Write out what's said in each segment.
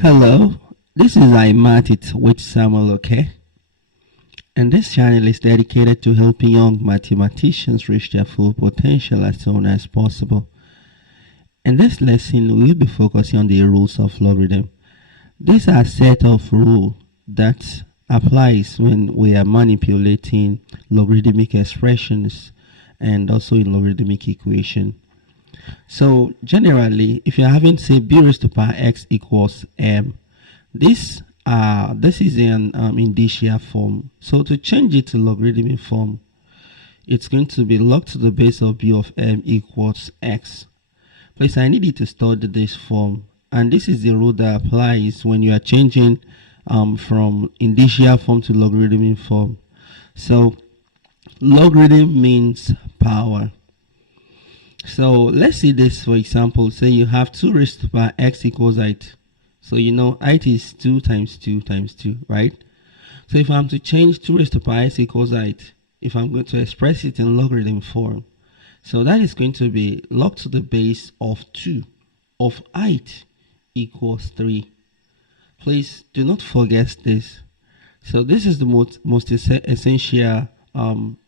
Hello, this is iMathit with Samuel, okay? And this channel is dedicated to helping young mathematicians reach their full potential as soon as possible. In this lesson, we'll be focusing on the rules of logarithm. These are a set of rules that applies when we are manipulating logarithmic expressions and also in logarithmic equation. So generally, if you're having say b raised to power x equals m, this is an indicial form. So to change it to logarithmic form, it's going to be log to the base of b of m equals x. Please, I need you to study this form, and this is the rule that applies when you are changing from indicial form to logarithmic form. So logarithm means power. So let's see this for example. Say you have 2 raised to power x equals height. So you know height is 2 times 2 times 2, right? So if I'm to change 2 raised to power x equals height, if I'm going to express it in logarithm form, so that is going to be log to the base of 2 of height equals 3. Please do not forget this. So this is the most essential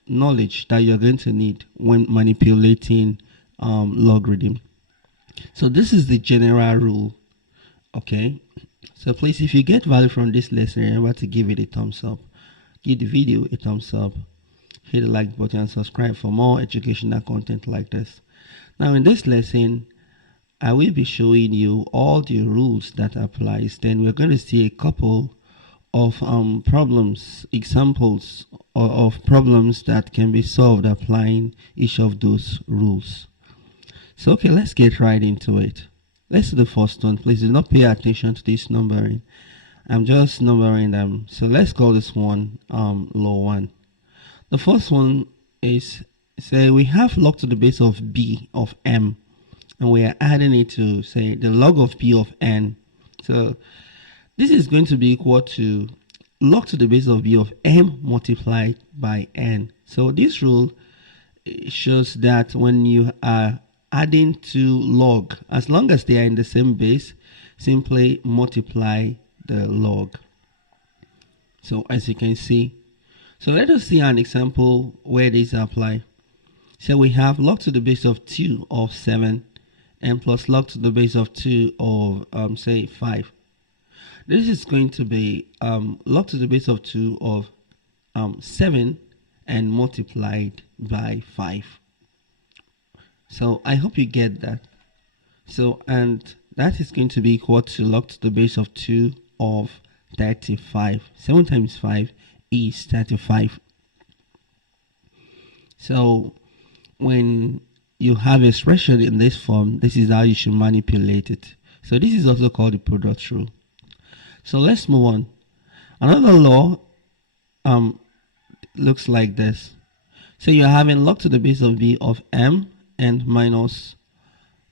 knowledge that you're going to need when manipulating logarithm. So this is the general rule, okay? So please, if you get value from this lesson, remember to give it a thumbs up, give the video a thumbs up, hit the like button and subscribe for more educational content like this. Now in this lesson, I will be showing you all the rules that applies. Then we're going to see a couple of problems, examples of problems that can be solved applying each of those rules. So okay, let's get right into it. Let's do the first one. Please do not pay attention to this numbering. I'm just numbering them. So let's call this one law 1. The first one is, say we have log to the base of b of m, and we are adding it to say the log of b of n. So this is going to be equal to log to the base of b of m multiplied by n. So this rule shows that when you are adding to log, as long as they are in the same base, simply multiply the log. So as you can see, so let us see an example where these apply. So we have log to the base of 2 of 7 and plus log to the base of 2 of say 5. This is going to be log to the base of 2 of 7 and multiplied by 5. So I hope you get that. So and that is going to be equal to log to the base of 2 of 35. 7 times 5 is 35. So when you have expression in this form, this is how you should manipulate it. So this is also called the product rule. So let's move on. Another law looks like this. So you're having log to the base of b of m and minus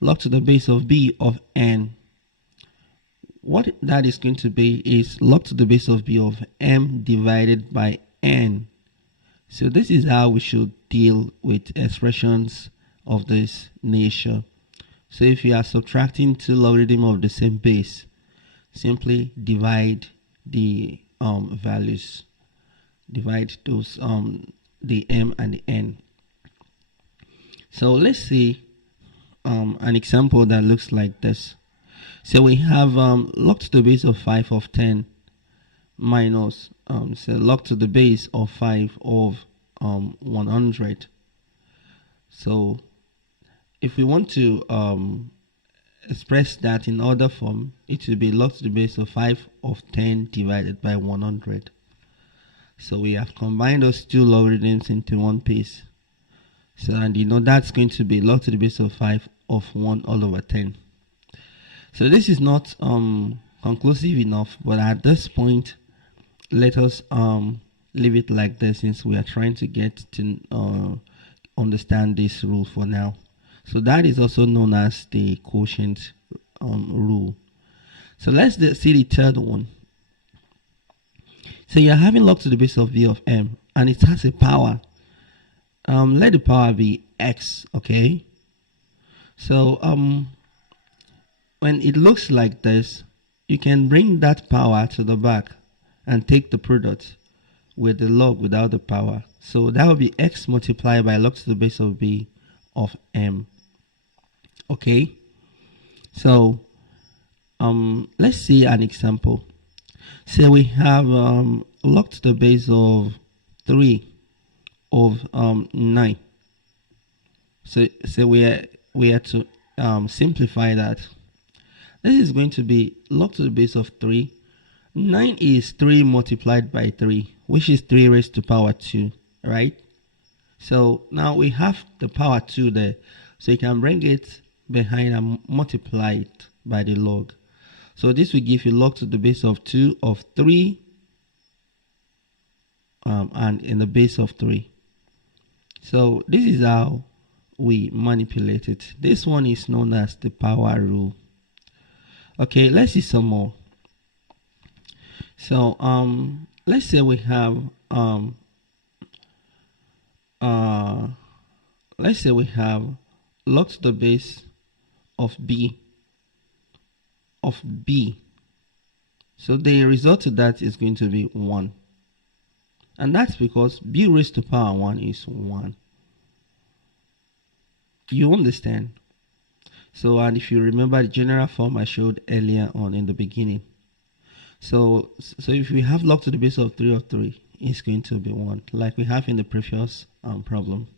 log to the base of b of n. What that is going to be is log to the base of b of m divided by n. So this is how we should deal with expressions of this nature. So if you are subtracting two logarithms of the same base, simply divide the values, divide those the m and the n. So let's see an example that looks like this. So we have log to the base of 5 of 10 minus so log to the base of 5 of 100. So if we want to express that in other form, it will be log to the base of 5 of 10 divided by 100. So we have combined those two logarithms into one piece. So and you know that's going to be log to the base of 5 of 1 all over 10. So this is not conclusive enough, but at this point let us leave it like this, since we are trying to get to understand this rule for now. So that is also known as the quotient rule. So let's see the third one. So you're having log to the base of v of m, and it has a power. Let the power be x, okay? So when it looks like this, you can bring that power to the back and take the product with the log without the power. So that will be x multiplied by log to the base of b of m. Okay, so let's see an example. Say we have log to the base of 3 of 9. So we are to simplify that. This is going to be log to the base of 3. 9 is 3 multiplied by 3, which is 3 raised to power 2, right? So now we have the power 2 there. So you can bring it behind and multiply it by the log. So this will give you log to the base of 2 of 3 and in the base of 3. So this is how we manipulate it. This one is known as the power rule. Okay, let's see some more. So let's say we have log to the base of b of b. So the result of that is going to be 1. And that's because b raised to power 1 is 1. You understand? So, and if you remember the general form I showed earlier on in the beginning. So if we have log to the base of 3 of 3, it's going to be 1, like we have in the previous problem.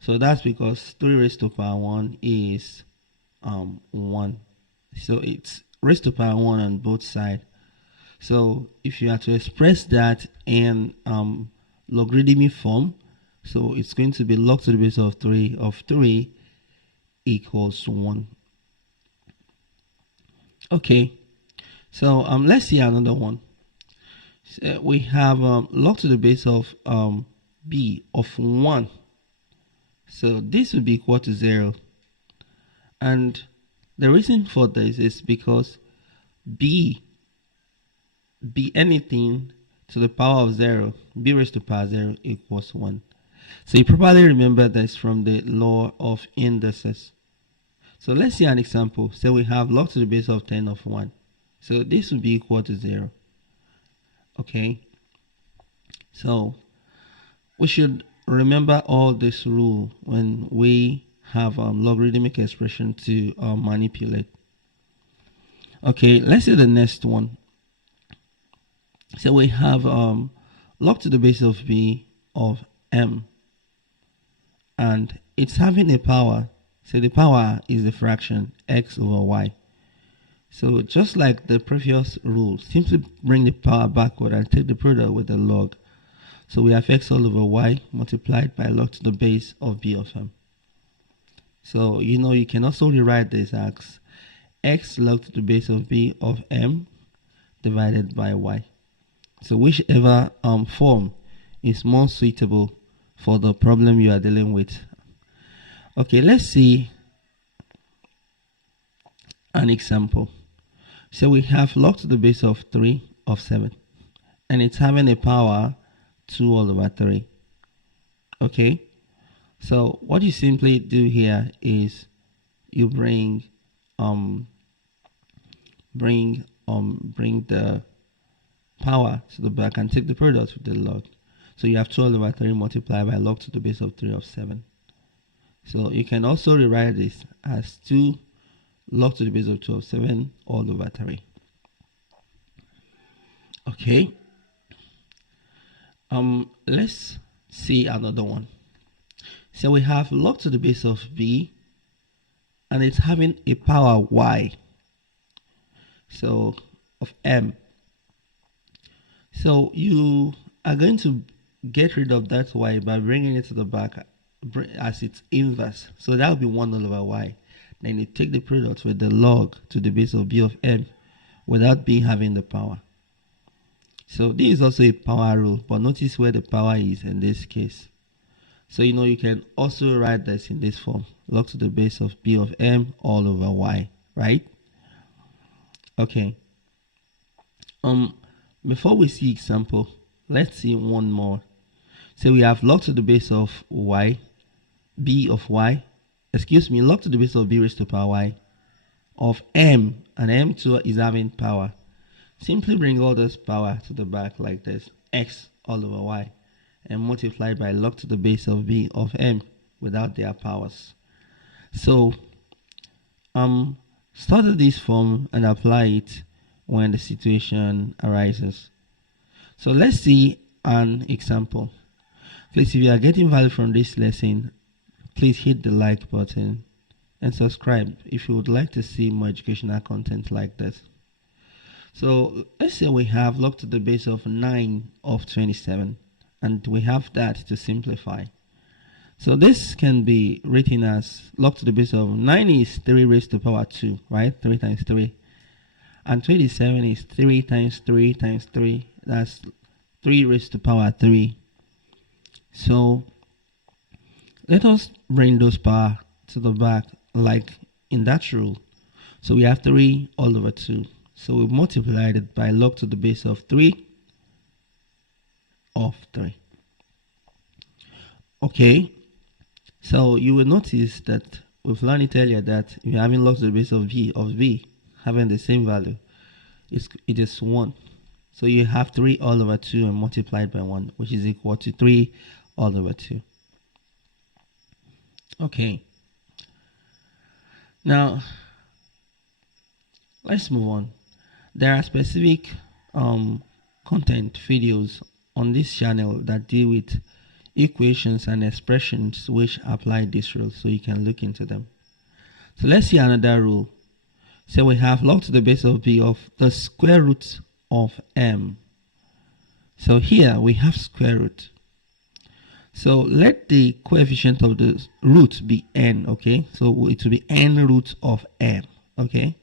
So that's because 3 raised to power 1 is 1. So it's raised to power 1 on both sides. So if you have to express that in logarithmic form, so it's going to be log to the base of 3 equals 1. Okay, so let's see another one. So we have log to the base of b of 1. So this will be equal to 0. And the reason for this is because b anything to the power of 0, b raised to power 0 equals 1. So you probably remember this from the law of indices. So let's see an example. So we have log to the base of 10 of 1. So this will be equal to 0. Okay. So we should remember all this rule when we have logarithmic expression to manipulate. Okay, let's see the next one. So we have log to the base of b of m, and it's having a power. So the power is the fraction x over y. So just like the previous rule, simply bring the power backward and take the product with the log. So we have x all over y multiplied by log to the base of b of m. So you can also rewrite this as x log to the base of b of m divided by y. So whichever form is more suitable for the problem you are dealing with. Okay, let's see an example. So we have log to the base of 3 of 7, and it's having a power 2 all over 3. Okay, so what you simply do here is you bring the power to the back and take the product with the log. So you have 2 all over 3 multiplied by log to the base of 3 of 7. So you can also rewrite this as 2 log to the base of 2 of 7 all over 3. Okay. Let's see another one. So we have log to the base of b, and it's having a power y, so of m. So you are going to get rid of that y by bringing it to the back as its inverse. So that will be 1 all over y. Then you take the product with the log to the base of b of m without b having the power. So this is also a power rule, but notice where the power is in this case. So you can also write this in this form: log to the base of b of m all over y, right? Okay. Before we see example, let's see one more. So we have log to the base of y, b of y, log to the base of b raised to power y of m, and m2 is having power. Simply bring all this power to the back like this, x all over y, and multiply by log to the base of b of m without their powers. So study this form and apply it when the situation arises. So let's see an example. Please, if you are getting value from this lesson, please hit the like button and subscribe if you would like to see more educational content like this. So let's say we have log to the base of 9 of 27, and we have that to simplify. So this can be written as log to the base of 9 is 3 raised to power 2, right? 3 times 3. And 27 is 3 times 3 times 3. That's 3 raised to power 3. So let us bring those power to the back like in that rule. So we have 3 all over 2. So we multiplied it by log to the base of 3 of 3. Okay. So you will notice that we've learned it earlier that if you're having log to the base of b having the same value, it is 1. So you have 3 all over 2 and multiplied by 1, which is equal to 3 all over 2. Okay. Now, let's move on. There are specific content videos on this channel that deal with equations and expressions which apply this rule, so you can look into them. So let's see another rule. So we have log to the base of b of the square root of m. So here we have square root. So let the coefficient of the root be n, okay? So it will be n root of m, okay?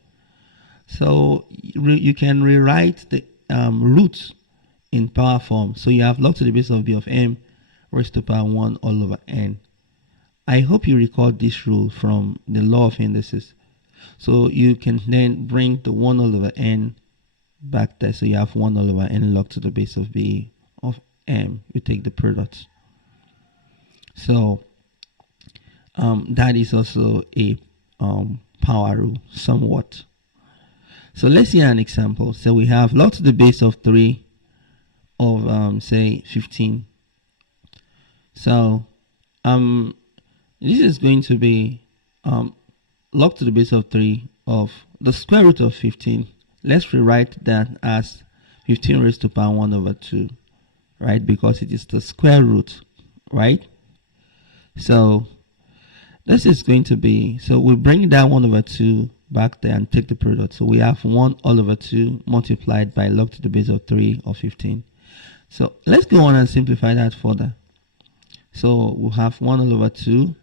So you can rewrite the root in power form. So you have log to the base of b of m raised to power 1 all over n. I hope you recall this rule from the law of indices. So you can then bring the 1 all over n back there. So you have 1 all over n log to the base of b of m. You take the product. So that is also a power rule somewhat. So let's see an example. So we have log to the base of 3 of say 15. So this is going to be log to the base of 3 of the square root of 15. Let's rewrite that as 15 raised to power 1 over 2, right? Because it is the square root, right? So this is going to be, so we bring that 1 over 2 back there and take the product. So we have 1 all over 2 multiplied by log to the base of 3 of 15. So let's go on and simplify that further. So we'll have 1 all over 2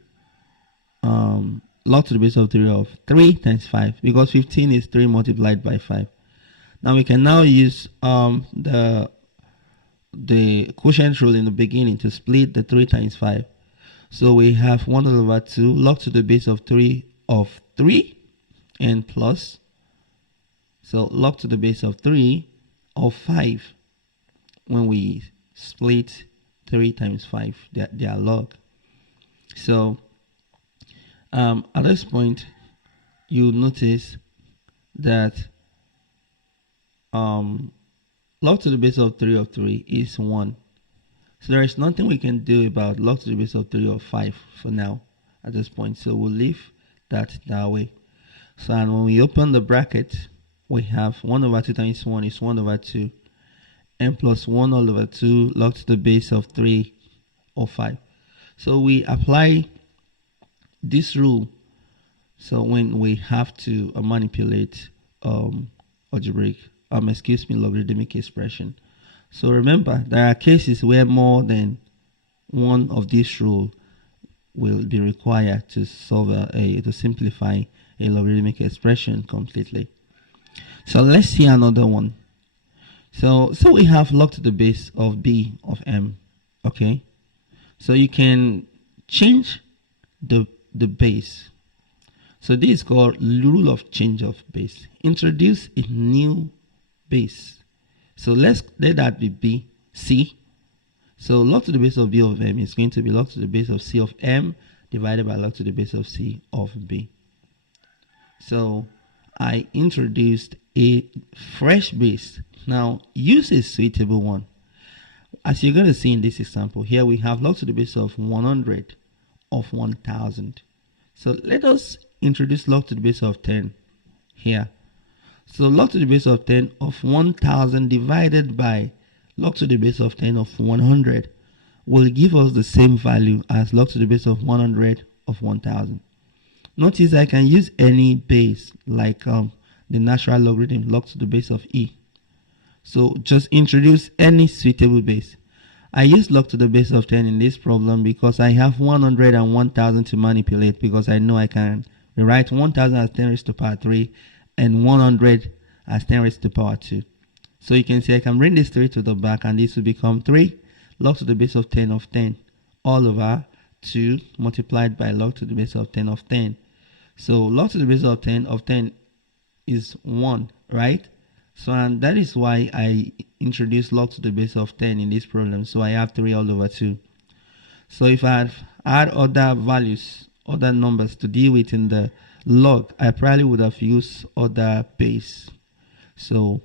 log to the base of 3 of 3 times 5, because 15 is 3 multiplied by 5. Now we can now use the quotient rule in the beginning to split the 3 times 5. So we have 1 all over 2 log to the base of 3 of 3 and plus, so log to the base of 3 of 5 when we split 3 times 5, they are log. So at this point you notice that log to the base of 3 of 3 is 1. So there is nothing we can do about log to the base of 3 of 5 for now at this point. So we'll leave that way. So and when we open the bracket, we have 1 over 2 times 1 is 1 over 2. And plus 1 all over 2 log to the base of 3 of 5. So we apply this rule. So when we have to manipulate logarithmic expression. So remember, there are cases where more than one of these rules will be required to solve to simplify a logarithmic expression completely. So let's see another one. So we have log to the base of b of m. Okay, so you can change the base. So this is called rule of change of base. Introduce a new base. So let that be b, c. So log to the base of b of m is going to be log to the base of c of m divided by log to the base of c of b. So I introduced a fresh base. Now use a suitable one. As you're going to see in this example, here we have log to the base of 100 of 1000. So let us introduce log to the base of 10 here. So log to the base of 10 of 1000 divided by log to the base of 10 of 100 will give us the same value as log to the base of 100 of 1000. Notice I can use any base like the natural logarithm log to the base of e. So just introduce any suitable base. I use log to the base of 10 in this problem because I have 100 and 1000 to manipulate, because I know I can rewrite 1000 as 10 raised to the power 3 and 100 as 10 raised to the power 2. So you can see I can bring this 3 to the back and this will become 3 log to the base of 10 of 10 all over 2 multiplied by log to the base of 10 of 10. So log to the base of 10 is 1, right? So and that is why I introduced log to the base of 10 in this problem. So I have 3 all over 2. So if I had other values, other numbers to deal with in the log, I probably would have used other base. So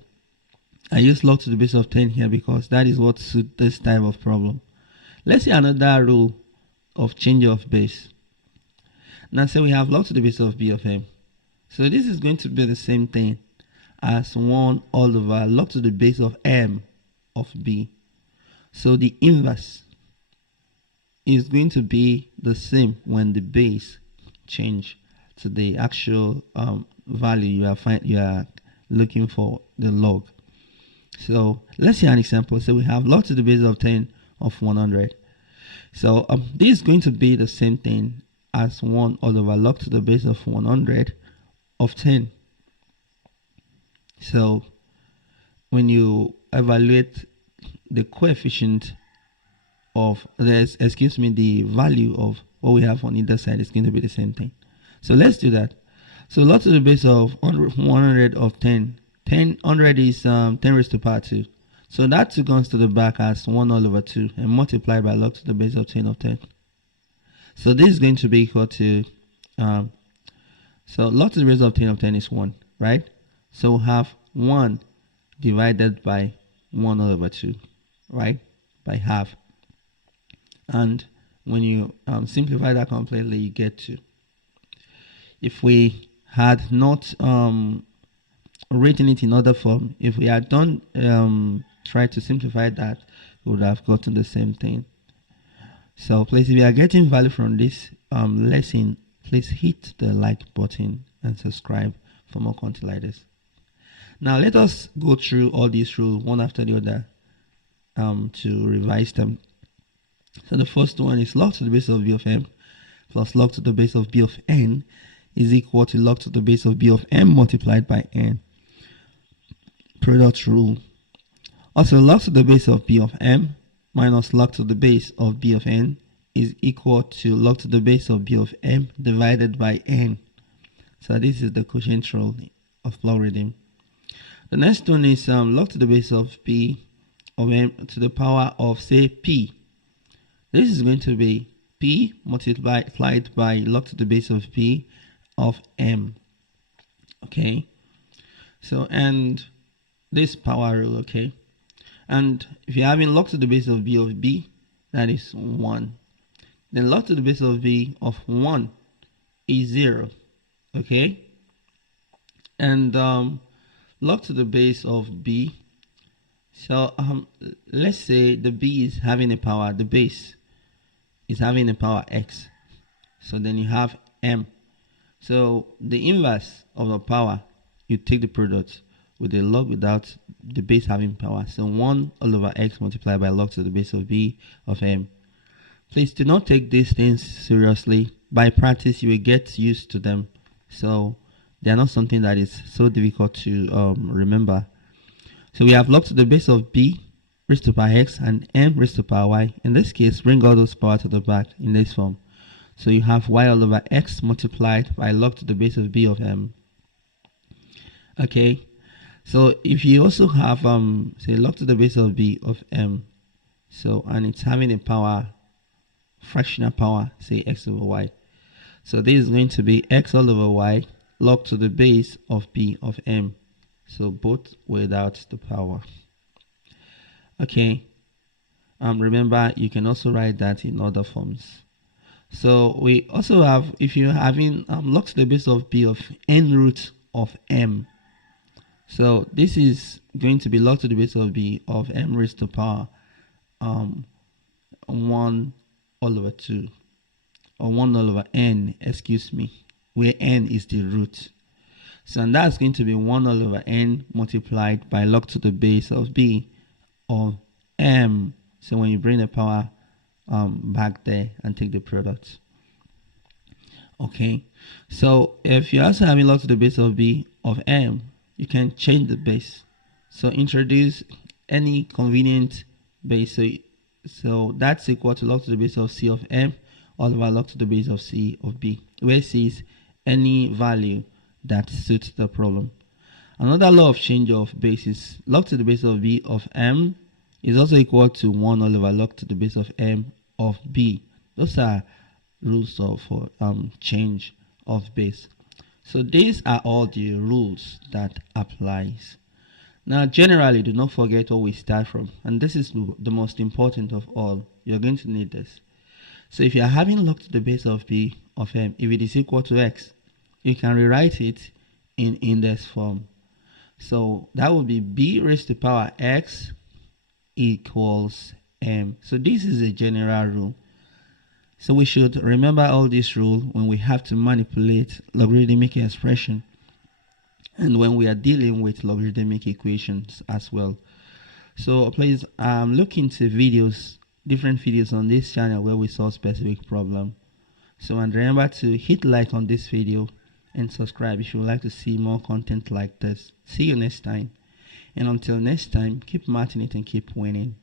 I use log to the base of 10 here because that is what suits this type of problem. Let's see another rule of change of base. Now say we have log to the base of b of m. So this is going to be the same thing as 1 all over log to the base of m of b. So the inverse is going to be the same when the base change to the actual value you are looking for, the log. So let's see an example. So we have log to the base of 10 of 100. So this is going to be the same thing as 1 all over log to the base of 100 of 10. So when you evaluate the coefficient of the value of what we have on either side is going to be the same thing. So let's do that. So log to the base of 100 of 10. 100 is 10 raised to the power 2. So that 2 comes to the back as 1 all over 2 and multiplied by log to the base of 10 of 10. So this is going to be equal to, so log to the base of 10 of 10 is 1, right? So we have 1 divided by 1 all over 2, right? By half. And when you simplify that completely, you get 2. If we had not written it in other form, if we had done tried to simplify that, we would have gotten the same thing. So please, if you are getting value from this lesson, please hit the like button and subscribe for more content like this. Now let us go through all these rules one after the other to revise them. So the first one is log to the base of b of m plus log to the base of b of n is equal to log to the base of b of m multiplied by n. Product rule. Also, log to the base of b of m minus log to the base of b of n is equal to log to the base of b of m divided by n. So this is the quotient rule of logarithm. The next one is log to the base of b of m to the power of, say, p. This is going to be p multiplied by log to the base of p of m. Okay. So, and this power rule, okay. And if you're having log to the base of b, that is 1. Then log to the base of b of 1 is 0. Okay. And log to the base of b. So let's say the b is having a power, the base is having a power x. So then you have m. So the inverse of the power, you take the product with the log without the base having power. So 1 all over x multiplied by log to the base of b of m. Please do not take these things seriously. By practice, you will get used to them. So they are not something that is so difficult to remember. So we have log to the base of b raised to power x and m raised to power y. In this case, bring all those power to the back in this form. So you have y all over x multiplied by log to the base of b of m. Okay. So if you also have say log to the base of b of m, so and it's having a power, fractional power, say x over y. So this is going to be x all over y log to the base of b of m. So both without the power. Okay. Remember, you can also write that in other forms. So we also have, if you're having log to the base of b of n root of m. So this is going to be log to the base of b of m raised to the power 1 all over 2, or 1 all over n, excuse me, where n is the root. So and that's going to be 1 all over n multiplied by log to the base of b of m. So when you bring the power back there and take the product. Okay, so if you're also having log to the base of b of m, you can change the base. So introduce any convenient base. So that's equal to log to the base of c of m all over log to the base of c of b, where c is any value that suits the problem. Another law of change of base is log to the base of b of m is also equal to 1 all over log to the base of m of b. Those are rules of change of base. So these are all the rules that applies. Now generally, do not forget what we start from, and this is the most important of all. You're going to need this. So if you are having log to the base of b of m, if it is equal to x, you can rewrite it in index form. So that would be b raised to the power x equals m. So this is a general rule. So we should remember all this rule when we have to manipulate logarithmic expression and when we are dealing with logarithmic equations as well. So please look into videos, different videos on this channel where we solve specific problem. So and remember to hit like on this video and subscribe if you would like to see more content like this. See you next time. And until next time, keep marking it and keep winning.